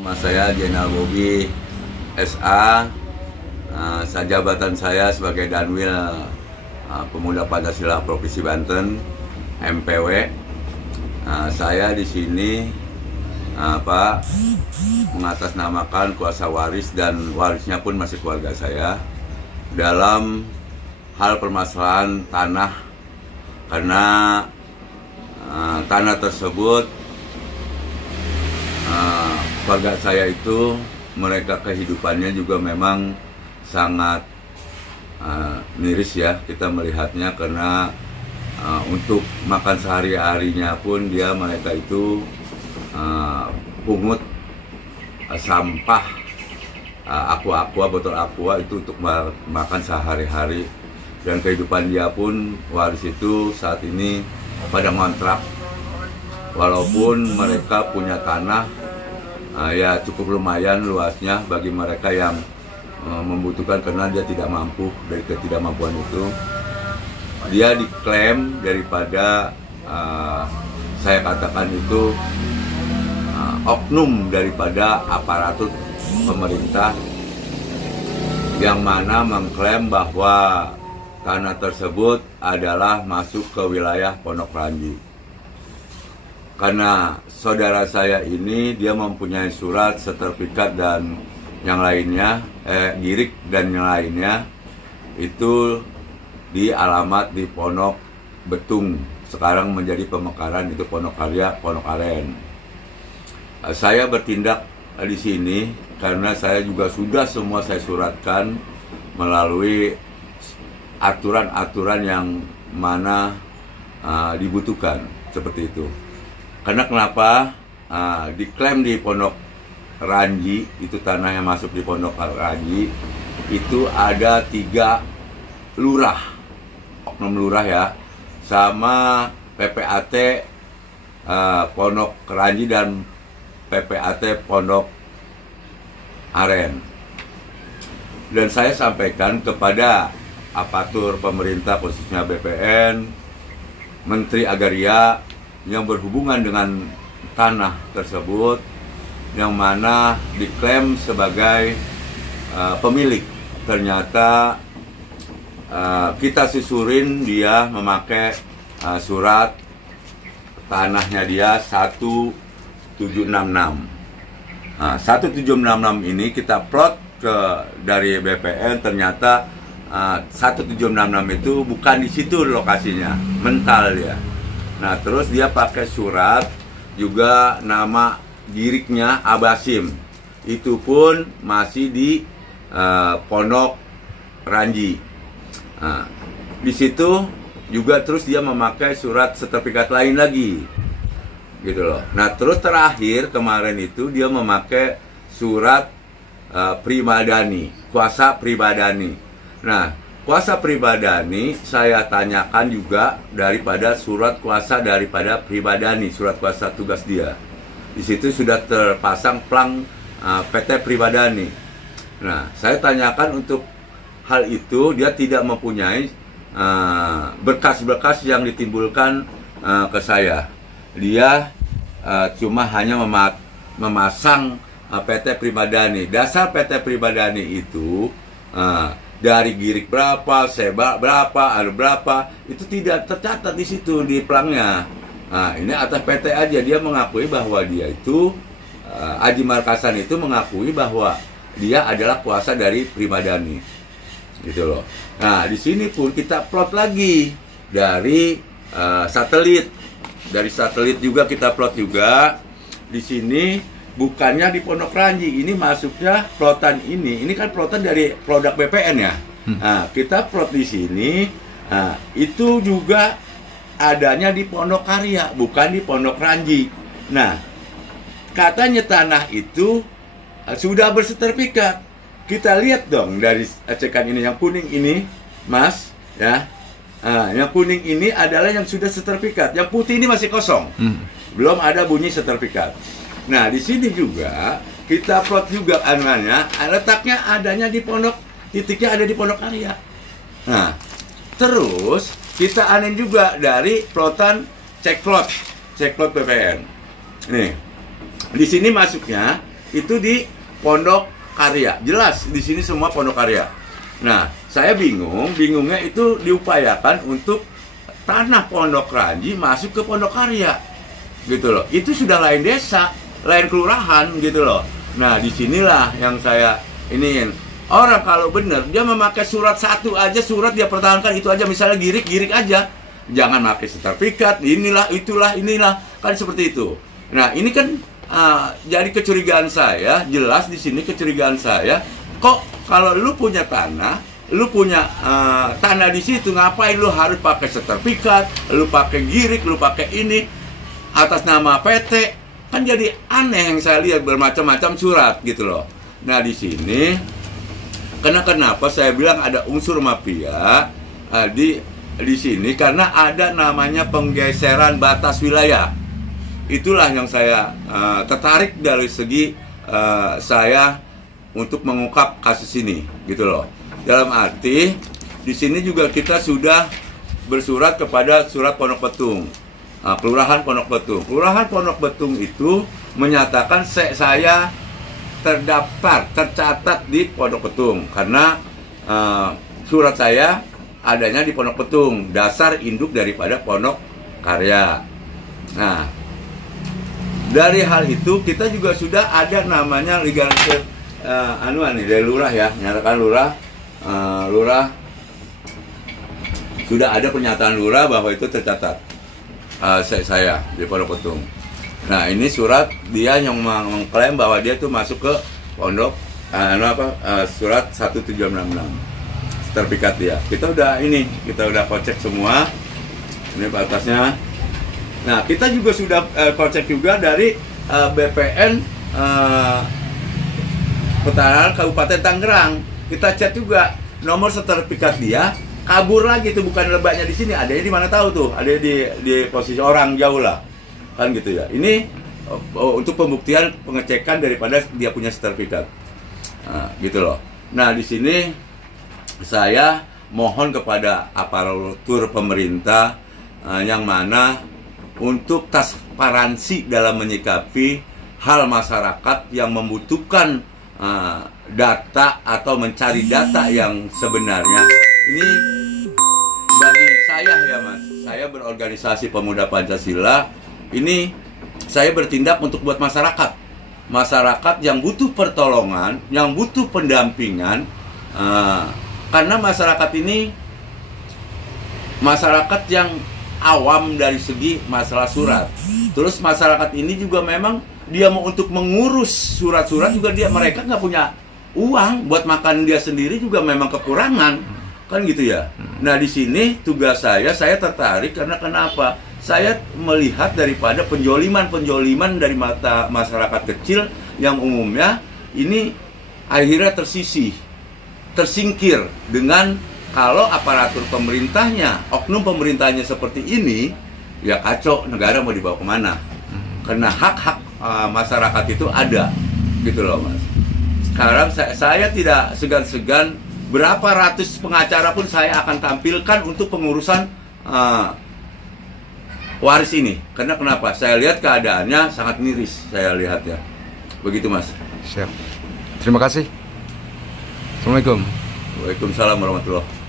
Nama saya Jenal Bobi SA. Jabatan saya sebagai Danwil Pemuda Pancasila Provinsi Banten MPW. Saya di sini mengatasnamakan kuasa waris dan warisnya pun masih keluarga saya dalam hal permasalahan tanah, karena tanah tersebut keluarga saya itu mereka kehidupannya juga memang sangat miris ya, kita melihatnya, karena untuk makan sehari-harinya pun mereka itu pungut sampah aqua, botol aqua itu untuk makan sehari-hari, dan kehidupan dia pun waris itu saat ini pada ngontrak, walaupun mereka punya tanah ya cukup lumayan luasnya bagi mereka yang membutuhkan, karena dia tidak mampu. Dari ketidakmampuan itu dia diklaim daripada saya katakan itu oknum daripada aparatur pemerintah, yang mana mengklaim bahwa tanah tersebut adalah masuk ke wilayah Pondok Ranji. Karena saudara saya ini dia mempunyai surat, sertifikat dan yang lainnya, girik dan yang lainnya, itu di alamat di Pondok Betung, sekarang menjadi pemekaran itu Pondok Karya, Pondok Aren. Saya bertindak di sini karena saya juga sudah semua saya suratkan melalui aturan-aturan yang mana dibutuhkan seperti itu. Karena kenapa diklaim di Pondok Ranji, itu tanah yang masuk di Pondok Ranji itu ada 3 lurah, oknum lurah ya, sama PPAT Pondok Ranji dan PPAT Pondok Aren. Dan saya sampaikan kepada aparatur pemerintah, khususnya BPN, Menteri Agraria yang berhubungan dengan tanah tersebut, yang mana diklaim sebagai pemilik. Ternyata kita susurin dia memakai surat tanahnya dia 1766. 1766 ini kita plot dari BPN, ternyata 1766 itu bukan di situ lokasinya, mental dia. Nah, terus dia pakai surat juga nama giriknya Abasim, itu pun masih di Pondok Ranji. Nah, di situ juga terus dia memakai surat sertifikat lain lagi, gitu loh. Nah, terus terakhir kemarin itu dia memakai surat pribadani, kuasa pribadani. Nah, kuasa pribadani saya tanyakan juga daripada surat kuasa daripada pribadani, surat kuasa tugas dia. Di situ sudah terpasang plang PT Pribadani. Nah, saya tanyakan untuk hal itu, dia tidak mempunyai berkas-berkas yang ditimbulkan ke saya. Dia cuma hanya memasang PT Pribadani. Dasar PT Pribadani itu dari girik berapa, sebak berapa, ada berapa, itu tidak tercatat di situ di plangnya. Nah, ini atas PT aja dia mengakui bahwa dia itu Aji Markasan itu mengakui bahwa dia adalah kuasa dari Pribadani, gitu loh. Nah, di sini pun kita plot lagi dari satelit, dari satelit juga kita plot juga. Di sini bukannya di Pondok Ranji, ini masuknya plotan ini kan plotan dari produk BPN ya. Nah, kita plot di sini, itu juga adanya di Pondok Karya, bukan di Pondok Ranji. Nah, katanya tanah itu sudah bersertifikat. Kita lihat dong dari cekan ini, yang kuning ini, Mas, ya. Yang kuning ini adalah yang sudah sertifikat. Yang putih ini masih kosong. Belum ada bunyi sertifikat. Nah, di sini juga kita plot juga anuannya, letaknya adanya di Pondok, titiknya ada di Pondok Karya. Nah, terus kita anin juga dari plotan cek plot BPN. Nih, di sini masuknya itu di Pondok Karya. Jelas di sini semua Pondok Karya. Nah, saya bingungnya itu diupayakan untuk tanah Pondok Ranji masuk ke Pondok Karya. Gitu loh. Itu sudah lain desa, lain kelurahan gitu loh. Nah, disinilah yang saya iniin. Orang kalau bener dia memakai surat satu aja, surat dia pertahankan itu aja, misalnya girik aja. Jangan pakai sertifikat, inilah, kan seperti itu. Nah, ini kan jadi kecurigaan saya, jelas di sini kecurigaan saya. Kok kalau lu punya tanah, lu punya tanah di situ, ngapain lu harus pakai sertifikat, lu pakai girik, lu pakai ini atas nama PT? Kan jadi aneh yang saya lihat, bermacam-macam surat gitu loh. Nah, di sini kenapa saya bilang ada unsur mafia di sini, karena ada namanya penggeseran batas wilayah. Itulah yang saya tertarik dari segi saya untuk mengungkap kasus ini, gitu loh. Dalam arti di sini juga kita sudah bersurat kepada surat Pondok Betung, Kelurahan Pondok Betung. Kelurahan Pondok Betung itu menyatakan saya tercatat di Pondok Betung karena surat saya adanya di Pondok Betung, dasar induk daripada Pondok Karya. Nah, dari hal itu kita juga sudah ada namanya legalisir dari lurah ya, nyatakan lurah sudah ada pernyataan lurah bahwa itu tercatat saya di Pondok Betung. Nah, ini surat dia yang mengklaim bahwa dia tuh masuk ke pondok surat 1766. Sertifikat dia. Kita udah kocek semua. Ini batasnya. Nah, kita juga sudah kocek juga dari BPN Pertanahan Kabupaten Tangerang. Kita cek juga nomor sertifikat dia kabur lagi tuh, bukan lebatnya di sini, adanya di mana tahu tuh, ada di posisi orang jauh lah. Kan gitu ya. Ini untuk pembuktian pengecekan daripada dia punya sertifikat. Nah, gitu loh. Nah, di sini saya mohon kepada aparatur pemerintah yang mana untuk transparansi dalam menyikapi hal masyarakat yang membutuhkan data atau mencari data yang sebenarnya. Ini bagi saya ya Mas, saya berorganisasi Pemuda Pancasila, ini saya bertindak untuk buat masyarakat yang butuh pertolongan, yang butuh pendampingan. Karena masyarakat ini masyarakat yang awam dari segi masalah surat. Terus masyarakat ini juga memang dia mau untuk mengurus surat-surat juga mereka nggak punya uang buat makan dia sendiri juga memang kekurangan, kan gitu ya. Nah, di sini tugas saya tertarik karena kenapa? Saya melihat daripada penjoliman dari mata masyarakat kecil yang umumnya ini akhirnya tersingkir dengan kalau aparatur pemerintahnya, oknum pemerintahnya seperti ini, ya kacau, negara mau dibawa kemana? Karena hak-hak masyarakat itu ada, gitu loh Mas. Sekarang saya tidak segan-segan, berapa ratus pengacara pun saya akan tampilkan untuk pengurusan waris ini. Karena kenapa? Saya lihat keadaannya sangat miris, saya lihatnya. Begitu Mas. Siap. Terima kasih. Assalamualaikum. Waalaikumsalam warahmatullahi wabarakatuh.